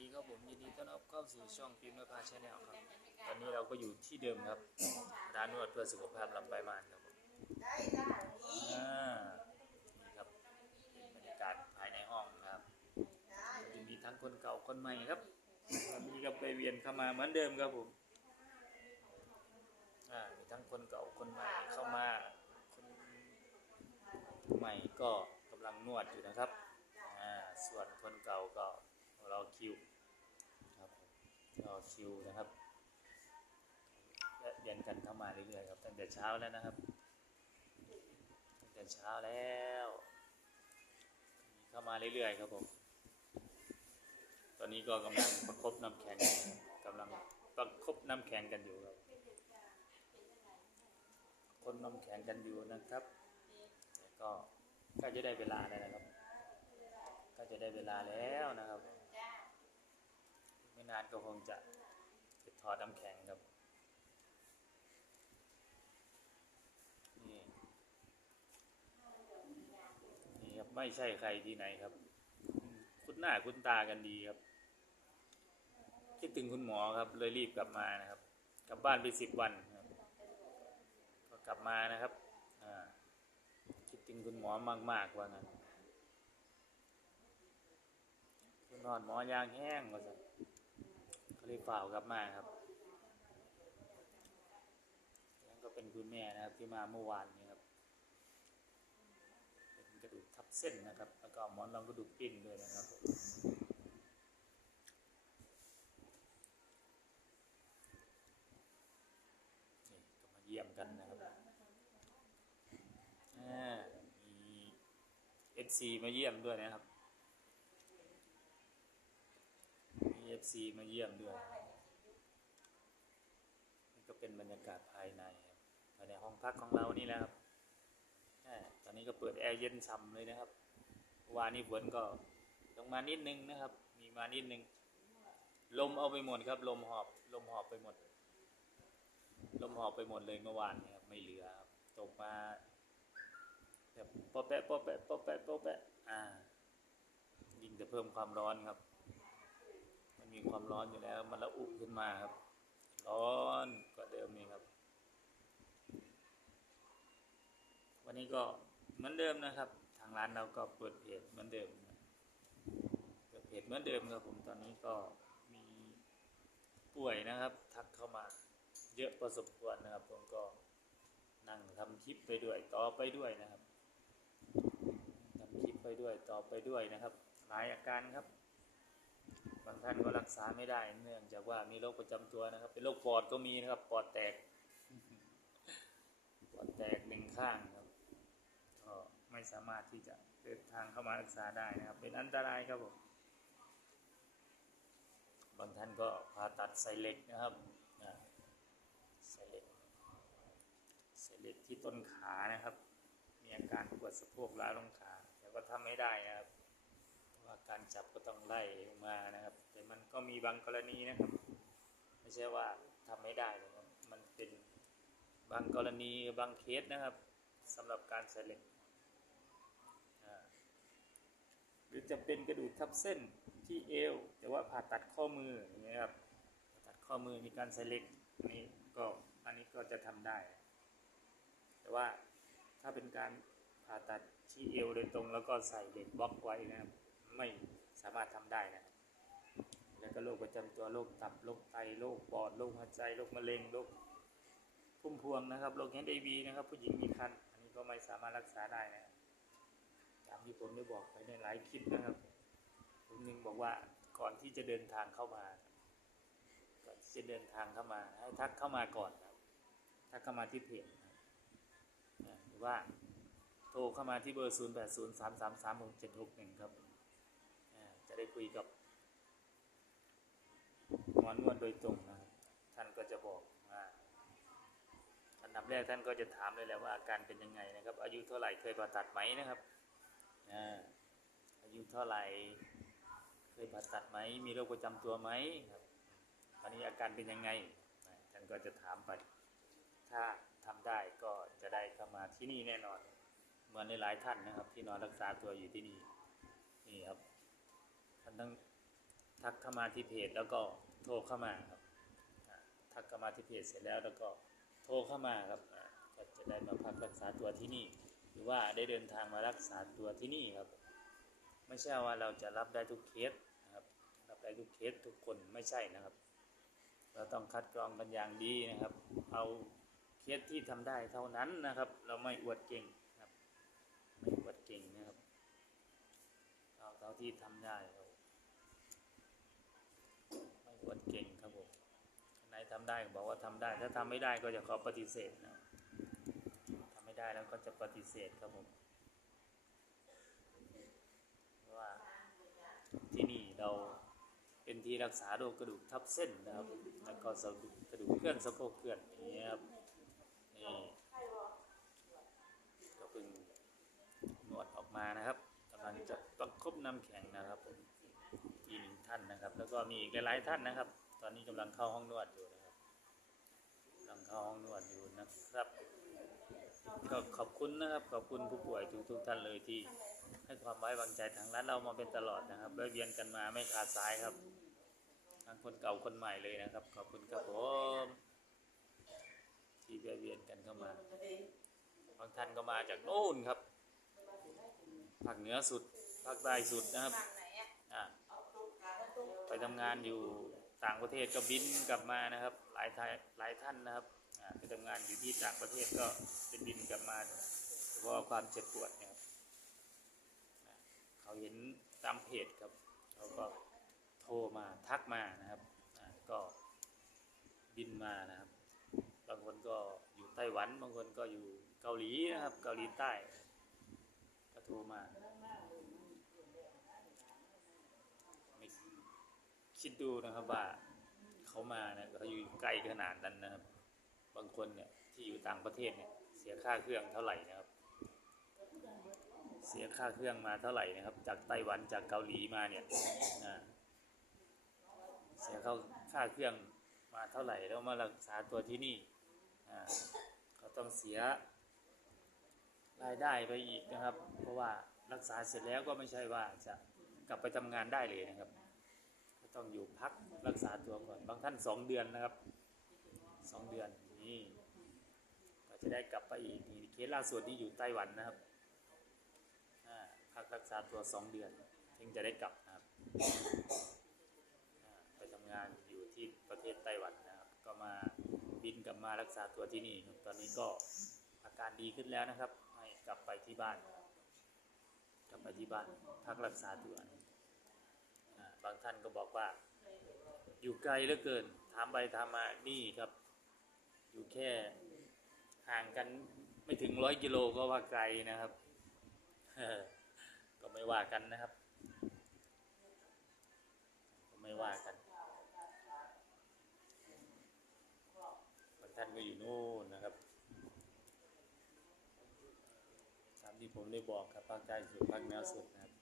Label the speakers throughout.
Speaker 1: ดีครับผมยินดีต้อนรับเข้าสู่ช่องพิมพ์นภาชาแนลครับ ตอนนี้เราก็อยู่ที่เดิมครับร้านนวดเพื่อสุขภาพลำปลายมาศครับผมอ่านี่ครับบรรยากาศภายในห้องนะครับก็จะมีทั้งคนเก่าคนใหม่ครับมีกับไปเวียนเข้ามาเหมือนเดิมครับผมอ่ามีทั้งคนเก่าคนใหม่เข้ามาคนใหม่ก็กำลังนวดอยู่นะครับอ่าส่วนคนเก่าก็ รอคิวครับรอคิวนะครับและเรียนกันเข้ามาเรื่อยๆครับตั้งแต่เช้าแล้วนะครับตั้งแต่เช้าแล้วเข้ามาเรื่อยๆครับผมตอนนี้ก็กำลังประคบน้ำแข็งกำลังประคบน้ำแข็งกันอยู่ครับคนน้ำแข็งกันอยู่นะครับก็กล้จะได้เวลาแล้วนะครับ ก็จะได้เวลาแล้วนะครับ นานก็คงจะจะถอดน้ำแข็งครับนี่นี่ครับไม่ใช่ใครที่ไหนครับ คุณหน้าคุณตากันดีครับ คิดถึงคุณหมอครับเลยรีบกลับมานะครับ กลับบ้านไปสิบวันครับก็กลับมานะครับคิดถึงคุณหมอมาก ๆ ว่างั้นนอนหมอยางแห้งก็จะก็ เลยเปล่ากลับมาครับแล้วก็เป็นคุณแม่นะครับที่มาเมื่อวานนี้ครับ เป็นกระดูกทับเส้นนะครับ แล้วก็หมอนรองกระดูกปิ้นด้วยนะครับผมนี่ก็มาเยี่ยมกันนะครับอ่ามีเอฟซีมาเยี่ยมด้วยนะครับ มีเอ ฟซีมาเยี่ยมด้วยนี่ก็เป็นบรรยากาศภายในครับภายในห้องพักของเรานี่แหละครับตอนนี้ก็เปิดแอร์เย็นฉ่ำเลยนะครับวานนี้ฝนก็ลงมานิดนึงนะครับ มีมานิดนึง ลมเอาไปหมดครับ ลมหอบ ลมหอบไปหมด ลมหอบไปหมดเลยเมื่อวานนี้ครับ ไม่เหลือครับตกมาแบบปอแปะปอแปะปอแปะปอแปะอ่า ยิ่งจะเพิ่มความร้อนครับ มีความร้อนอยู่แล้ว มันระอุขึ้นมาครับ ร้อนกว่าเดิมนี่ครับ วันนี้ก็เหมือนเดิมนะครับ ทางร้านเราก็เปิดเพจเหมือนเดิมเปิดเพจเหมือนเดิมครับผมตอนนี้ก็มีป่วยนะครับ ทักเข้ามาเยอะพอสมควรนะครับ ผมก็นั่งทำคลิปไปด้วยต่อไปด้วยนะครับทำคลิปไปด้วยต่อไปด้วยนะครับ หลายอาการครับ บางท่านก็รักษาไม่ได้ เนื่องจากว่ามีโรคประจำตัวนะครับ เป็นโรคปอดก็มีนะครับ ปอดแตก ปอดแตกหนึ่งข้างครับ ก็ไม่สามารถที่จะเดินทางเข้ามารักษาได้นะครับ เป็นอันตรายครับผม บางท่านก็ผ่าตัดใส่เหล็กนะครับใส่เหล็กใส่เหล็กที่ต้นขานะครับ มีอาการปวดสะโพกล้าวลงขา แต่ก็ทำไม่ได้นะครับ การจับก็ต้องไล่ลงมานะครับ แต่มันก็มีบางกรณีนะครับ ไม่ใช่ว่าทำไม่ได้นะครับมันเป็นบางกรณีบางเคสนะครับสำหรับการใส่เหล็กหรือจะเป็นกระดูกทับเส้นที่เอว แต่ว่าผ่าตัดข้อมืออย่างเงี้ยครับผ่าตัดข้อมือมีการใส่เหล็กนนี้ก็อันนี้ก็จะทำได้ แต่ว่าถ้าเป็นการผ่าตัดที่เอวโดยตรงแล้วก็ใส่เหล็กบล็อกไว้นะครับ ไม่สามารถทำได้นะครับแล้วก็โรคประจำตัวโรคตับโรคไตโรคปอดโรคหัวใจโรคมะเร็งโรคพุ่มพวงนะครับโรคเฮดไอวีนะครับ ผู้หญิงมีครรภ์อันนี้ก็ไม่สามารถรักษาได้นะครับตามที่ผมได้บอกไปในหลายคลิปนะครับผมหนึ่งบอกว่าก่อนที่จะเดินทางเข้ามาก่อนที่จะเดินทางเข้ามาให้ทักเข้ามาก่อนนะครับทักเข้ามาที่เพจนะครับอ่าหรือว่าโทรเข้ามาที่เบอร์ 0 8 0 3 3 3 6 7 6 1 ครับอ่าจะ ได้คุยกับหมอนวดโดยตรงนะครับท่านก็จะบอกว่าอันดับแรกท่านก็จะถามเลยแหละว่าอาการเป็นยังไงนะครับ อายุเท่าไหร่เคยผ่าตัดไหมนะครับอายุเท่าไหร่เคยผ่าตัดไหมมีโรคประจำตัวไหมครับตอนนี้อาการเป็นยังไงท่านก็จะถามไป ถ้าทำได้ก็จะได้เข้ามาที่นี่แน่นอนเหมือนในหลายท่านนะครับ ที่นอนรักษาตัวอยู่ที่นี่นี่ครับ ท่านทั้งทักเข้ามาที่เพจแล้วก็โทรเข้ามาครับทักเข้ามาที่เพจเสร็จแล้วแล้วก็โทรเข้ามาครับก็จะได้มาพักรักษาตัวที่นี่ หรือว่าได้เดินทางมารักษาตัวที่นี่ครับ ไม่ใช่ว่าเราจะรับได้ทุกเคสนะครับรับได้ทุกเคสทุกคนไม่ใช่นะครับ เราต้องคัดกรองกันอย่างดีนะครับ เอาเคสที่ทำได้เท่านั้นนะครับ เราไม่อวดเก่งครับ ไม่อวดเก่งนะครับเอาเท่าที่ทำได้ วดเก่งครับผมไหนทำได้ก็บอกว่าทำได้ ถ้าทำไม่ได้ก็จะขอปฏิเสธนะครับทำไม่ได้แล้วก็จะปฏิเสธครับผมว่าที่นี่เราเป็นที่รักษาโรคกระดูกทับเส้นนะครับ แล้วก็กกระดูกเคลื่อนสะโพกเคลื่อนอย่างนี้ยครับนี่ก็เพิ่งนวดออกมานะครับกำลังจะประคบน้ำแข็งนะครับผม อีกหนึ่งท่านนะครับ แล้วก็มีอีกหลายๆท่านนะครับ ตอนนี้กำลังเข้าห้องนวดอยู่นะครับกำลังเข้าห้องนวดอยู่นะครับก็ขอบคุณนะครับ ขอบคุณผู้ป่วยทุกๆท่านเลยที่ให้ความไว้วางใจทางร้านเรามาเป็นตลอดนะครับแวะเวียนกันมาไม่ขาดสายครับทั้งคนเก่าคนใหม่เลยนะครับ ขอบคุณครับผมที่แวะเวียนกันเข้ามาบางท่านก็มาจากโน่นครับภาคเหนือสุดภาคใต้สุดนะครับ
Speaker 2: ไป
Speaker 1: ทำงานอยู่ต่างประเทศก็บินกลับมานะครับ หลายท่านหลายท่านนะครับไปทำงานอยู่ที่ต่างประเทศก็เป็นบินกลับมาเพราะความเจ็บปวดนี่ยครับเขาเห็นตามเพจครับเขาก็โทรมาทักมานะครับก็บินมานะครับบางคนก็อยู่ไต้หวันบางคนก็อยู่เกาหลีนะครับ เกาหลีใต้ก็โทรมาไม่ คิดดูนะครับว่าเขามาเนี่ยเขาอยู่ไกลขนาดนั้นนะครับ บางคนเนี่ยที่อยู่ต่างประเทศเนี่ยเสียค่าเครื่องเท่าไหร่นะครับ เสียค่าเครื่องมาเท่าไหร่นะครับ จากไต้หวันจากเกาหลีมาเนี่ยเสียเข้าค่าเครื่องมาเท่าไหร่แล้วมารักษาตัวที่นี่เขาต้องเสียรายได้ไปอีกนะครับ เพราะว่ารักษาเสร็จแล้วก็ไม่ใช่ว่าจะกลับไปทำงานได้เลยนะครับ ต้องอยู่พักรักษาตัวก่อน บางท่านสองเดือนนะครับสองเดือนนี่ก็จะได้กลับไปอีกนี่เคสล่าสุดที่อยู่ไต้หวันนะครับพักรักษาตัวสองเดือนถึงจะได้กลับนะครับไปทำงานอยู่ที่ประเทศไต้หวันนะครับ ก็มาบินกลับมารักษาตัวที่นี่ครับตอนนี้ก็อาการดีขึ้นแล้วนะครับ ให้กลับไปที่บ้าน กลับไปที่บ้านพักรักษาตัวอ่าบางท่านก็บอกว่า อยู่ไกลเหลือเกินถามไปถามมานี่ครับ อยู่แค่ห่างกันไม่ถึงร้อยกิโลก็ว่าไกลนะครับก็ไม่ว่ากันนะครับ ก็ไม่ว่ากันบางท่านก็อยู่นู่นนะครับตามที่ผมได้บอกครับภาคใต้สุดภาคเหนือสุดนะครับ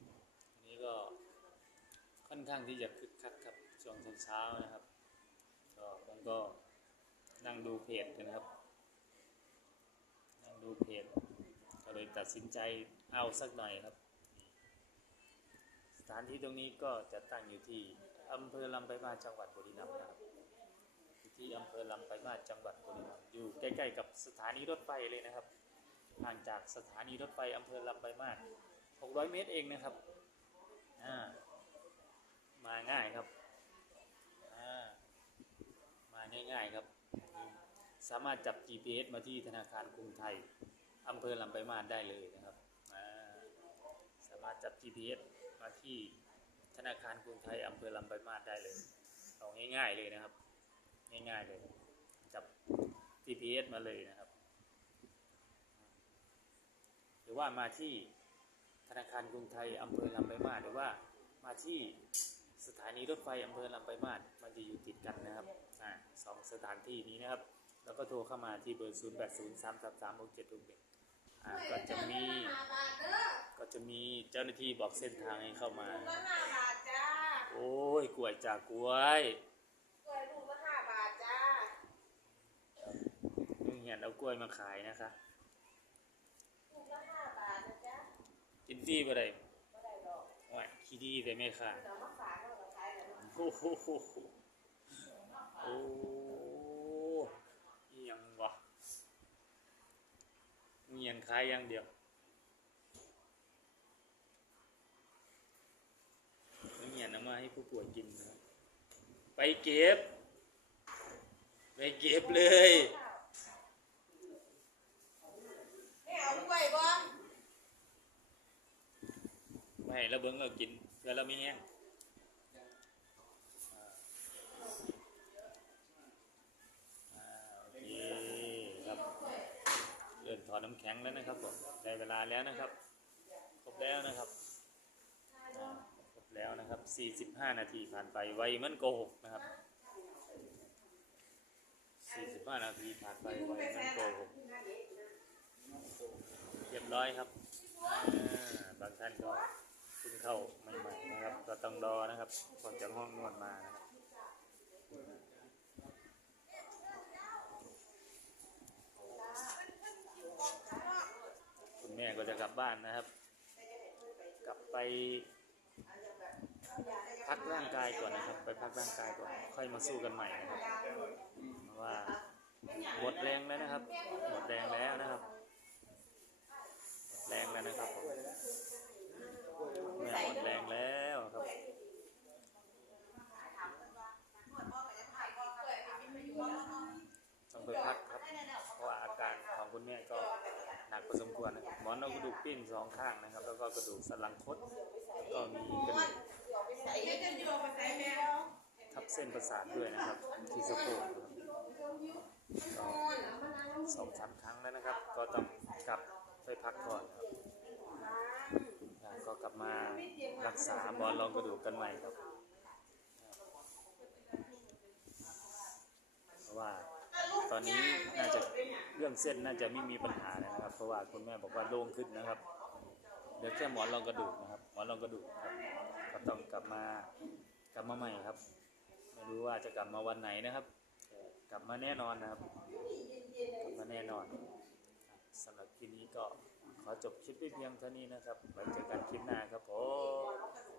Speaker 1: อืมอันนี้ ก็ค่อนข้างที่จะคึกคักครับช่วงเช้าๆนะครับ ก็ผมก็นั่งดูเพจกันะครับ นั่งดูเพจก็เลยตัดสินใจเอาสักหน่อยครับ สถานที่ตรงนี้ก็จะตั้งอยู่ที่อำเภอลำไปายมาจังหวัดบุรีรัมย์นะครับที่อำเภอลำไปายมาจังหวัดบุรีรัมย์อยู่ใกล้ ๆ กับสถานีรถไฟเลยนะครับห่างจากสถานีรถไฟอำเภอลำไปายมาส600 เมตรเองนะครับ อ่ามาง่ายครับอ่ามาง่ายๆครับ สามารถจับ GPS มาที่ธนาคารกรุงไทยอำเภอลำไปลายมาได้เลยนะครับอ่าสามารถจับ GPS มาที่ธนาคารกรุงไทยอำเภอลำไปลายมาได้เลยเอาง่ายๆเลยนะครับ ง่ายๆเลยจับ GPS มาเลยนะครับ หรือว่ามาที่ ธนาคารกรุงไทยอำเภอลำไปลายมาสหรือว่ามาที่สถานีรถไฟอำเภอลำไปลายมาสมันจะอยู่ติดกันนะครับอ่าสองสถานที่นี้นะครับ แล้วก็โทรเข้ามาที่เบอร์ 0 8 0 3 3 3 6 7 6 1อ่าก็จะมี
Speaker 2: ห้าบาทเด้อ
Speaker 1: ก็จะมีเจ้าหน้าที่บอกเส้นทางให้เข้ามา
Speaker 2: ลูกละห้าบาทจ้า
Speaker 1: โอ้ยกล้วยจากกล้วย
Speaker 2: กล้วยลูกละห้าบาทจ้า
Speaker 1: มึงเห็นเอากล้วยมาขายนะคะ
Speaker 2: ลูกละห้าบ
Speaker 1: ตีบ่ได้
Speaker 2: ไม่ได้ดอก
Speaker 1: โอ้ยขี้ดีได้ไหมคะ
Speaker 2: เรามาฝากเราก็ขายกันเนาะ
Speaker 1: โอ้โหโอ้อิหยังวะมีหยังขายอย่างเดียวไม่มีอันนำมาให้ผู้ป่วยกินนะไปเก็บ ไปเก็บเลย
Speaker 2: เอากล้วยบ่
Speaker 1: ไม่ให้เราเบิ้งเรากินเพื่อเราไม่แห้งอ่าโอเคครับเดินถอดน้ำแข็งแล้วนะครับผมได้เวลาแล้วนะครับ ครบแล้วนะครับครบแล้วนะครับ 45 นาทีผ่านไปไวมันโกหกนะครับ 45 นาทีผ่านไปไวมันโกหกเรียบร้อยครับ บางท่านก็ เพิ่งเข้าใหม่ๆนะครับ ก็ต้องรอนะครับก่อนจากห้องนวดมานะครับคุณแม่ก็จะกลับบ้านนะครับ กลับไปพักร่างกายก่อนนะครับ ไปพักร่างกายก่อน ค่อยมาสู้กันใหม่นะครับว่าหมดแรงแล้วนะครับ หมดแรงแล้วนะครับ หมดแรงแล้วนะครับผมแม่หมดแรงแล้วครับ ต้องไปพักครับ เพราะว่าอาการของคุณแม่ก็หนักพอสมควรนะครับหมอนเอากระดูก ปิ้นสองข้างนะครับ แล้วก็กระดูกสันหลังคดแล้วก็มีกระดูก
Speaker 2: ใส่ให้จะอยู่มาใส่แม่
Speaker 1: ทับเส้นประสาทด้วยนะครับ ที่สะโพกนะครับก็สองสามครั้งแล้วนะครับ ก็ต้องกลับไปพักก่อนครับอ่าก็กลับมารักษาหมอนรองกระดูกกันใหม่ครับเพราะว่า ตอนนี้น่าจะเรื่องเส้นน่าจะไม่มีปัญหาแล้วนะครับ เพราะว่าคุณแม่บอกว่าโล่งขึ้นนะครับเหลือแค่หมอนรองกระดูกนะครับ หมอนรองกระดูกครับก็ต้องกลับมากลับมาใหม่ครับไม่รู้ว่าจะกลับมาวันไหนนะครับ กลับมาแน่นอนนะครับกลับมาแน่นอนสำหรับคลิปนี้ก็ขอจบคลิปเพียงเท่านี้นะครับไว้เจอกันคลิปหน้าครับผม